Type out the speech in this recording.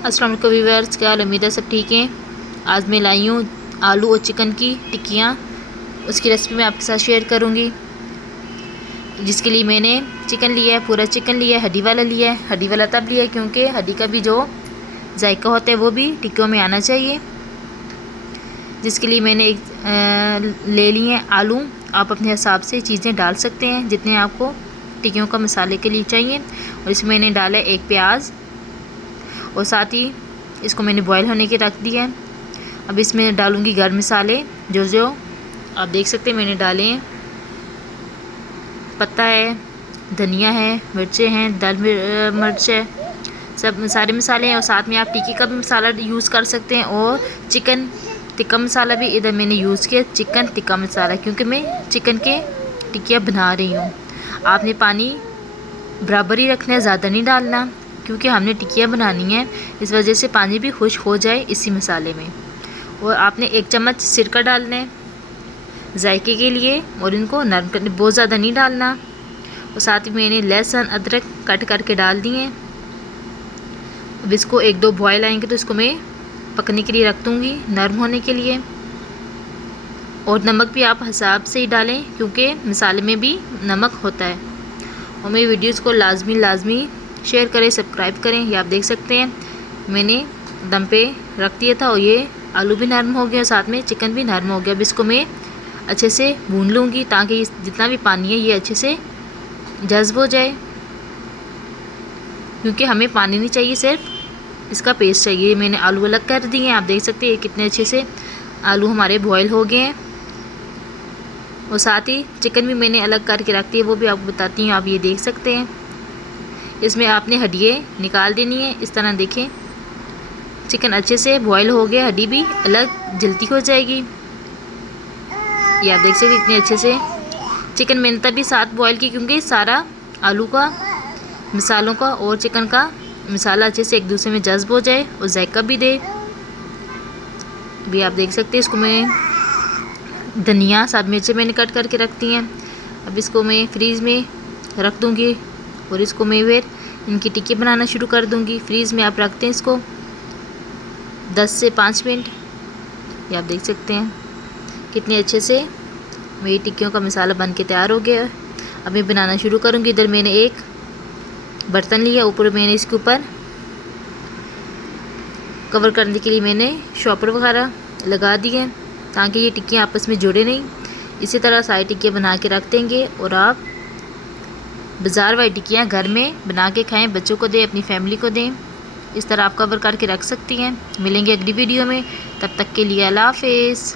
अस्सलाम वालेकुम व्यूअर्स, क्या हाल? उम्मीद है सब ठीक हैं। आज मैं लाई हूँ आलू और चिकन की टिक्कियाँ। उसकी रेसिपी मैं आपके साथ शेयर करूँगी। जिसके लिए मैंने चिकन लिया है, पूरा चिकन लिया है, हड्डी वाला लिया है। हड्डी वाला तब लिया है क्योंकि हड्डी का भी जो जायका होता है वो भी टिक्कियों में आना चाहिए। जिसके लिए मैंने ले लिए हैं आलू। आप अपने हिसाब से चीज़ें डाल सकते हैं जितने आपको टिक्कियों का मसाले के लिए चाहिए। और इसमें मैंने डाला है एक प्याज और साथ ही इसको मैंने बॉईल होने के रख दिया है। अब इसमें डालूंगी गर्म मसाले जो आप देख सकते हैं मैंने डाले हैं। पत्ता है, धनिया है, मिर्चें हैं, दाल मिर्च है, सब सारे मसाले हैं। और साथ में आप टिक्की का भी मसाला यूज़ कर सकते हैं और चिकन टिक्का मसाला भी इधर मैंने यूज़ किया, चिकन टिक्का मसाला, क्योंकि मैं चिकन के टिक्कियाँ बना रही हूँ। आपने पानी बराबर ही रखना है, ज़्यादा नहीं डालना, क्योंकि हमने टिक्कियाँ बनानी है। इस वजह से पानी भी खुश्क हो जाए इसी मसाले में। और आपने 1 चम्मच सिरका डालना है जायके के लिए और इनको नरम करने, बहुत ज़्यादा नहीं डालना। और साथ ही मैंने लहसुन अदरक कट करके डाल दिए हैं। अब इसको 1-2 बॉयल आएंगे तो इसको मैं पकने के लिए रख दूँगी, नरम होने के लिए। और नमक भी आप हिसाब से ही डालें क्योंकि मसाले में भी नमक होता है। और मेरी वीडियोज़ को लाजमी शेयर करें, सब्सक्राइब करें। ये आप देख सकते हैं मैंने दम पे रख दिया था और ये आलू भी नरम हो गया, साथ में चिकन भी नरम हो गया। अब इसको मैं अच्छे से भून लूँगी ताकि जितना भी पानी है ये अच्छे से जज़्ब हो जाए, क्योंकि हमें पानी नहीं चाहिए, सिर्फ इसका पेस्ट चाहिए। मैंने आलू अलग कर दिए हैं, आप देख सकते हैं कितने अच्छे से आलू हमारे बॉयल हो गए हैं। और साथ ही चिकन भी मैंने अलग करके रख दी है, वो भी आपको बताती हूँ। आप ये देख सकते हैं इसमें आपने हड्डियाँ निकाल देनी है। इस तरह देखें चिकन अच्छे से बॉयल हो गया, हड्डी भी अलग जल्दी हो जाएगी। ये आप देख सकते हैं इतने अच्छे से चिकन मैंने तभी साथ बॉयल की क्योंकि सारा आलू का, मसालों का और चिकन का मसाला अच्छे से एक दूसरे में जज़्ब हो जाए और जायका भी दे। भी आप देख सकते हैं इसको मैं धनिया, साथ मिर्चें मैंने कट करके रख दी हैं। अब इसको मैं फ्रीज़ में रख दूँगी और इसको मैं फिर इनकी टिक्की बनाना शुरू कर दूँगी। फ्रीज़ में आप रखते हैं इसको 10 से 5 मिनट। ये आप देख सकते हैं कितने अच्छे से मेरी टिक्कियों का मसाला बन के तैयार हो गया। अब मैं बनाना शुरू करूँगी। इधर मैंने एक बर्तन लिया, ऊपर मैंने इसके ऊपर कवर करने के लिए मैंने शॉपर वगैरह लगा दिए ताकि ये टिक्कियाँ आपस में जुड़े नहीं। इसी तरह सारी टिक्कियाँ बना के रख देंगे और आप बाज़ार वाली टिक्कियाँ घर में बना के खाएं, बच्चों को दें, अपनी फैमिली को दें। इस तरह आप कवर करके रख सकती हैं। मिलेंगे अगली वीडियो में, तब तक के लिए अल्लाह हाफ़िज़।